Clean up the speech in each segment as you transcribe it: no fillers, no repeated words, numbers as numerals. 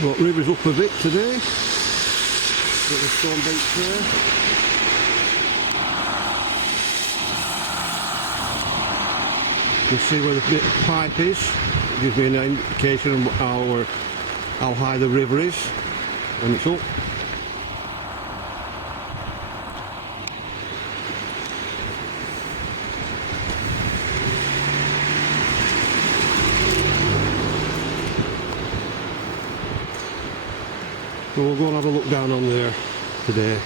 But river's up a bit today. Got the stone beach there. You can see where the bit of pipe is. It gives me an indication of how high the river is when it's up. So we'll go and have a look down on there today.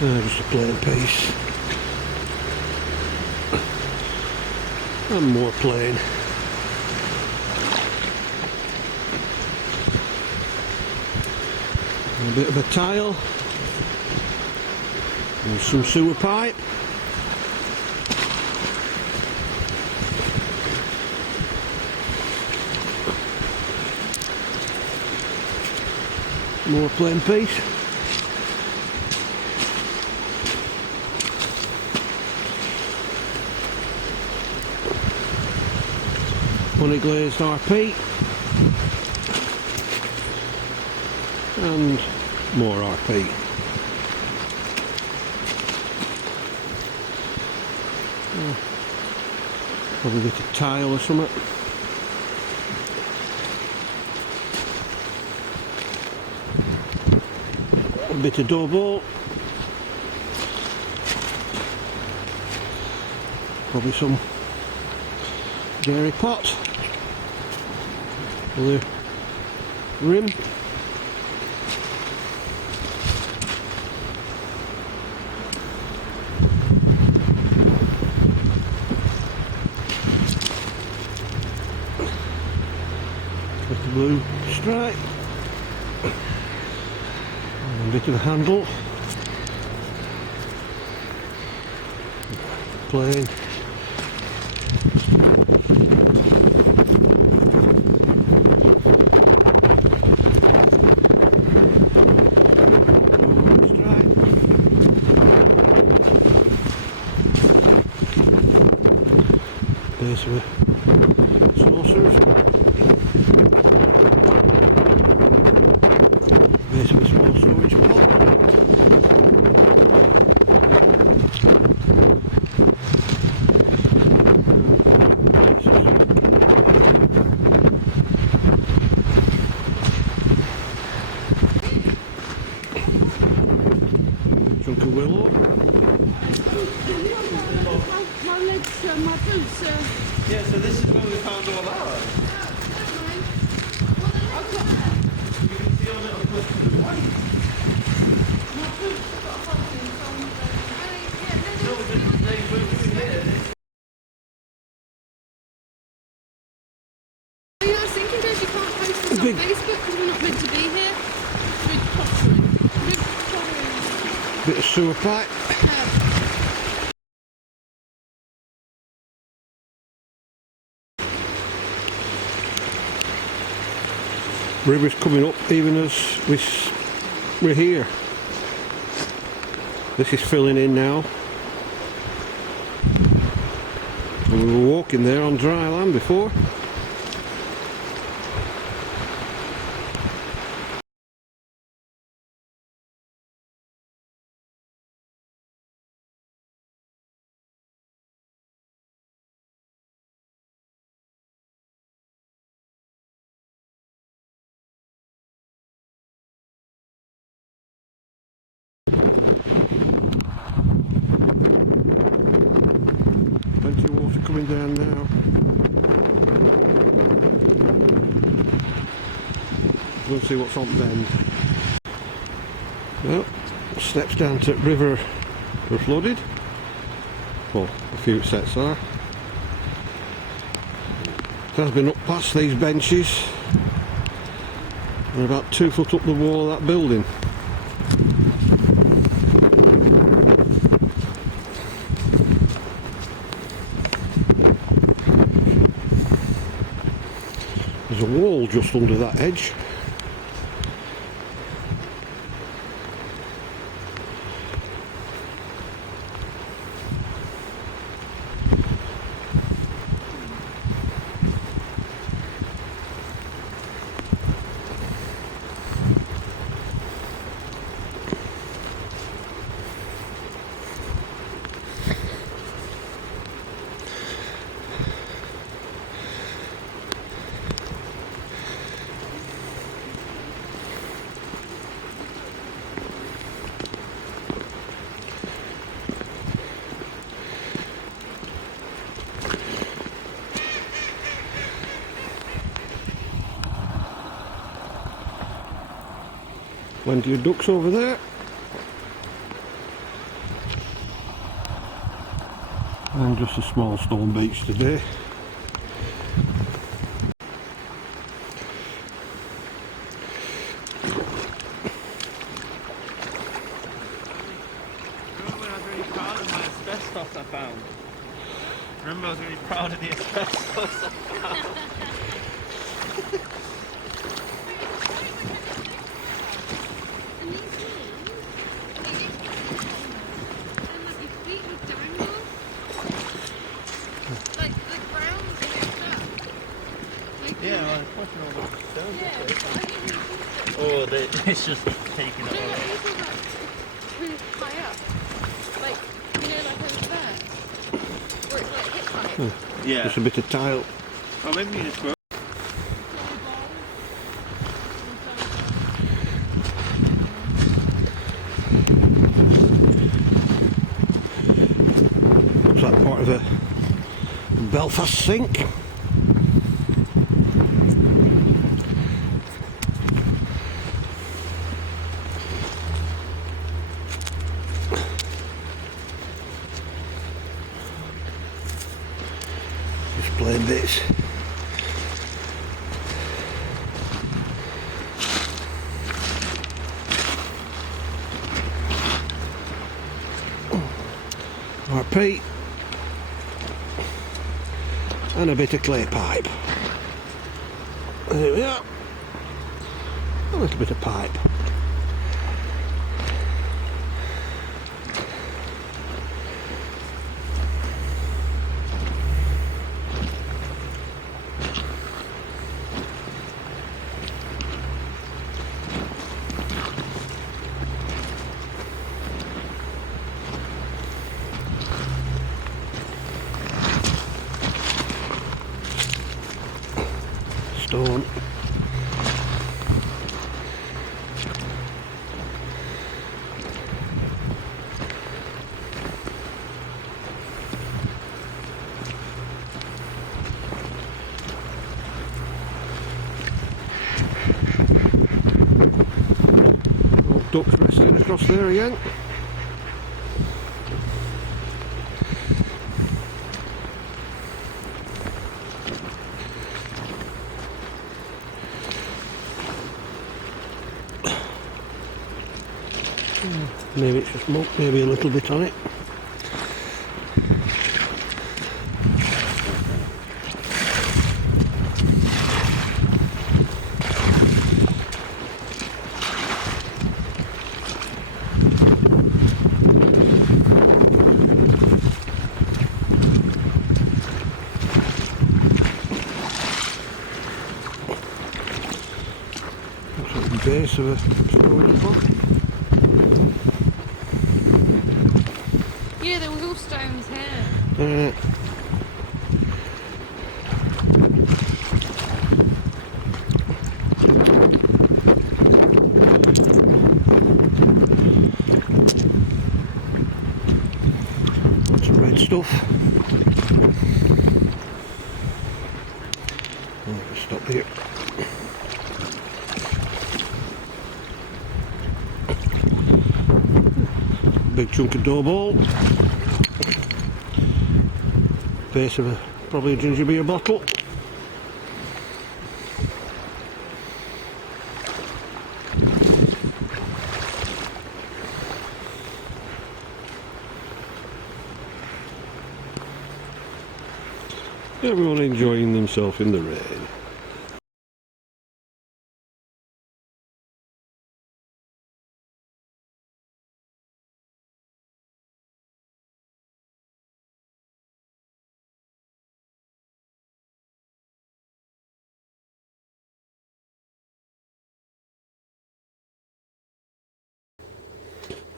Just a plain piece. And more plain. And a bit of a tile. And some sewer pipe. More plain piece. Honey glazed RP and more RP. Probably a bit of tile or something. A bit of double. Probably some dairy pot. The rim. With the blue stripe. And a bit of a handle. Plain. Base of a saucer. Base of a small storage pot. Chunk of willow. My legs, my boots. Yeah, so this is where we found all ours. You can see on it on top of the white. My boots have got holes in No, they moved in here. I was thinking, Dad, you can't post this on Facebook because we're not meant to be here. Big pottering. Big pottering. Bit of sewer pipe. River's coming up even as we're here. This is filling in now. And we were walking there on dry land before. Plenty of water coming down now. We'll see what's on bend. Well, steps down to river are flooded. Well, a few sets are. It has been up past these benches. We're about 2 foot up the wall of that building. There's a wall just under that edge. Plenty of ducks over there. And just a small stone beach today. Remember when I was really proud of my asbestos I found? Remember I was really proud of the asbestos I found? And these walls, they used to be and like your feet would dangle. Like the ground's moved up. Like, Yeah, I was pushing all the stones. yeah, but I don't really think so. Oh, it's just taking Do it you know all. what you like really high up? Like, you know, like over there? Where it's like hip height. Yeah. Just a bit of tile. Oh, maybe you just go. Looks like part of a Belfast sink. Just plain bits. Right, peat. And a bit of clay pipe. There we are. A little bit of pipe. Stone. Old ducks resting across there again. Maybe it's just muck, maybe a little bit on it. Looks like the base of a storage pot. Yeah, there was all stones here. Lots of red stuff. Right, stop here. Big chunk of dough ball. base of probably a ginger beer bottle. Everyone enjoying themselves in the rain.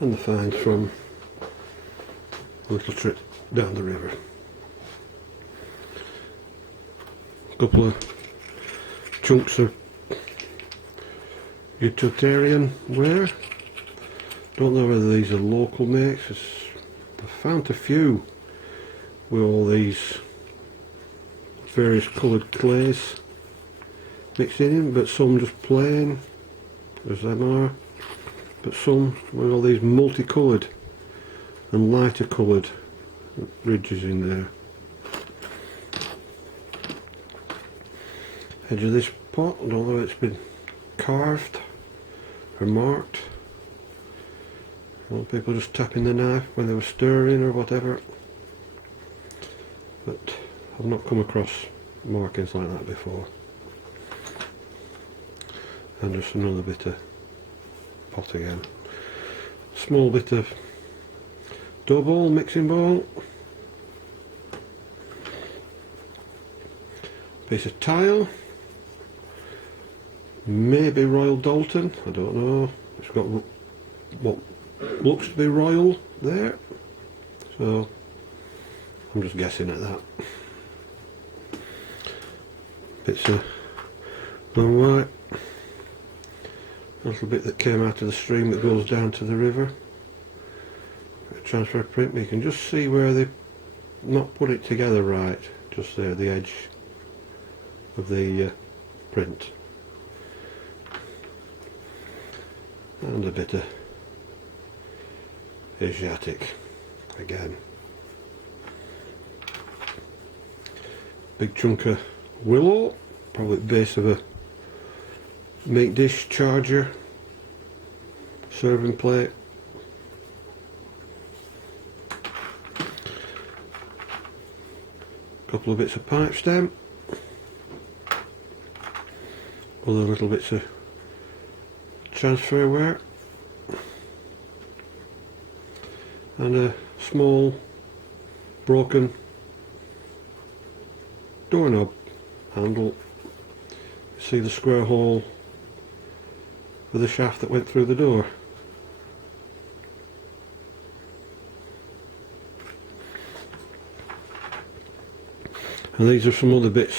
And the finds from a little trip down the river. A couple of chunks of utilitarian ware. Don't know whether these are local makes. I found a few with all these various coloured clays mixed in, but some just plain, as them are, but some with all these multicoloured and lighter coloured ridges in there. Edge of this pot, I don't know if it's been carved or marked. Well, people just tapping the knife when they were stirring or whatever, but I've not come across markings like that before. And just another bit of pot again. Small bit of dough ball, mixing bowl. Piece of tile. Maybe Royal Dalton, I don't know. It's got what looks to be royal there. So I'm just guessing at that. Bits of blue and white. A little bit that came out of the stream that goes down to the river. A transfer print, you can just see where they've not put it together right. Just there, the edge of the print. And a bit of Asiatic again. Big chunk of willow, probably the base of a meat dish, charger, serving plate. Couple of bits of pipe stem. Other little bits of transferware. And a small broken doorknob handle. See the square hole with the shaft that went through the door. And these are some other bits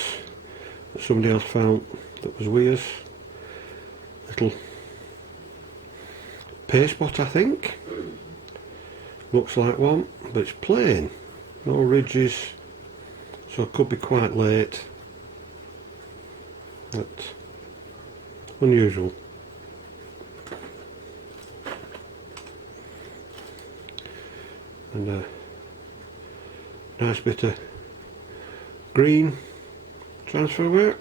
that somebody else found that was weird. Little paste pot, I think. Looks like one, but it's plain. No ridges, so it could be quite late. But unusual. And a nice bit of green transferware.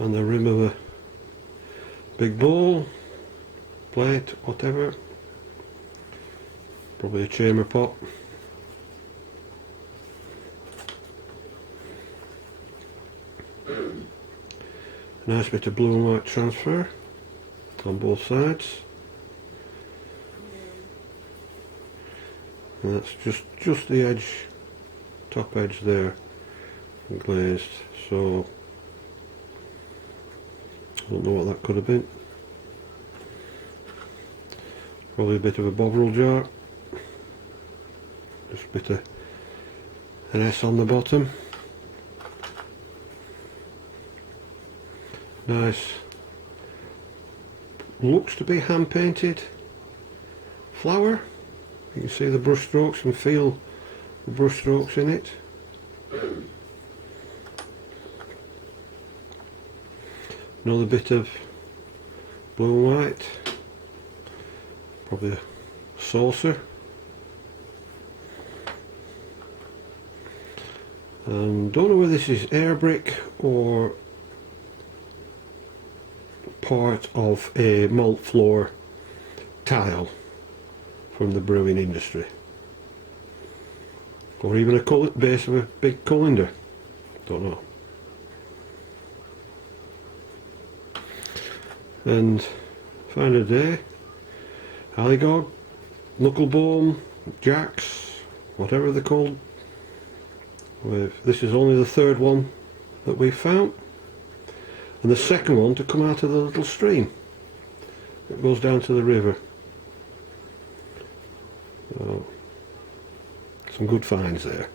And the rim of a big bowl, plate, whatever. Probably a chamber pot. A nice bit of blue and white transfer on both sides. And that's just the edge, top edge there, glazed. So I don't know what that could have been. Probably a bit of a bovril jar. Just a bit of an S on the bottom. Nice. Looks to be hand painted flower. You can see the brush strokes and feel the brush strokes in it. Another bit of blue and white. Probably a saucer. Don't know whether this is air brick or part of a malt floor tile from the brewing industry, or even a base of a big colander. Don't know. And find a day, allygog, knucklebone, jacks, whatever they're called. This is only the third one that we've found, and the second one to come out of the little stream that goes down to the river. So, some good finds there.